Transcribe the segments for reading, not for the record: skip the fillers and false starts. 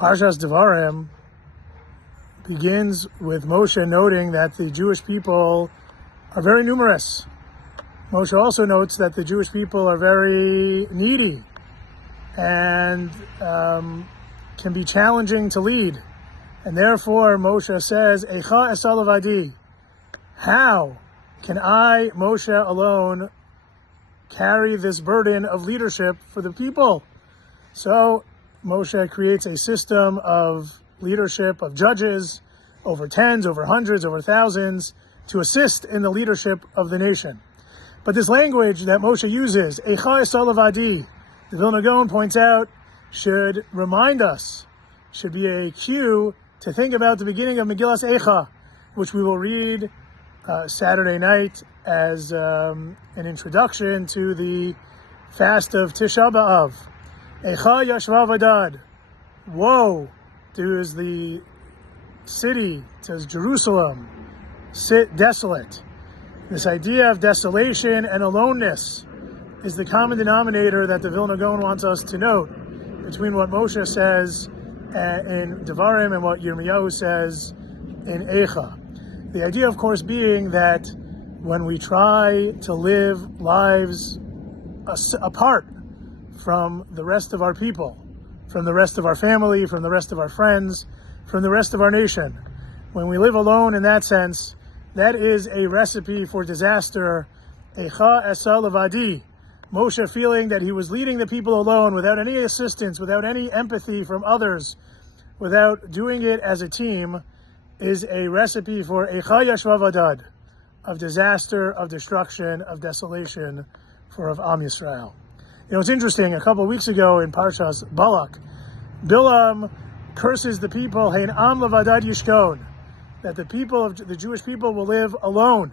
Parshas Devarim begins with Moshe noting that the Jewish people are very numerous. Moshe also notes that the Jewish people are very needy and can be challenging to lead. And therefore Moshe says, Eicha esal avadi. How can I, Moshe alone, carry this burden of leadership for the people? So Moshe creates a system of leadership, of judges, over tens, over hundreds, over thousands, to assist in the leadership of the nation. But this language that Moshe uses, Eicha esal avadi, the Vilna Gaon points out, should remind us, should be a cue to think about the beginning of Megillas Eicha, which we will read Saturday night as an introduction to the fast of Tisha B'Av. Eicha yashva vadad. Woe does the city, says Jerusalem, sit desolate. This idea of desolation and aloneness is the common denominator that the Vilna Gaon wants us to note between what Moshe says in Devarim and what Yirmiyahu says in Eicha. The idea, of course, being that when we try to live lives apart from the rest of our people, from the rest of our family, from the rest of our friends, from the rest of our nation, when we live alone in that sense, that is a recipe for disaster. Eicha esal avadi. Moshe feeling that he was leading the people alone without any assistance, without any empathy from others, without doing it as a team, is a recipe for Eicha yashva vadad, of disaster, of destruction, of desolation of Am Yisrael. You know, it's interesting, a couple of weeks ago in Parshas Balak, Bilam curses the people, Hein am levadad yishkon, that the Jewish people will live alone.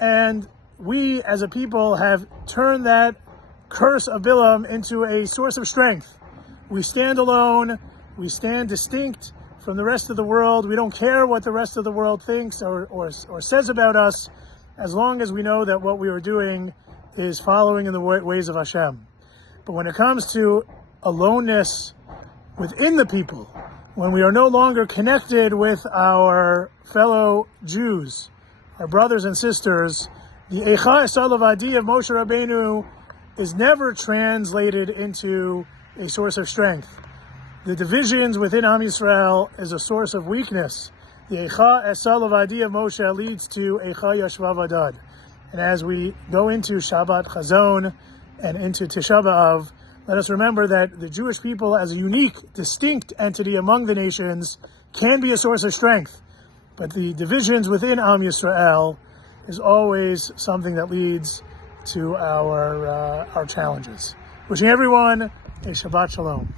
And we as a people have turned that curse of Bilam into a source of strength. We stand alone, we stand distinct from the rest of the world. We don't care what the rest of the world thinks or says about us, as long as we know that what we are doing is following in the ways of Hashem. But when it comes to aloneness within the people, when we are no longer connected with our fellow Jews, our brothers and sisters, the Eicha esal avadi of Moshe Rabbeinu is never translated into a source of strength. The divisions within Am Yisrael is a source of weakness. The Eicha esal avadi of Moshe leads to Eicha yashva vadad. And as we go into Shabbat Chazon and into Tisha B'Av, let us remember that the Jewish people as a unique, distinct entity among the nations can be a source of strength. But the divisions within Am Yisrael is always something that leads to our challenges. Wishing everyone a Shabbat Shalom.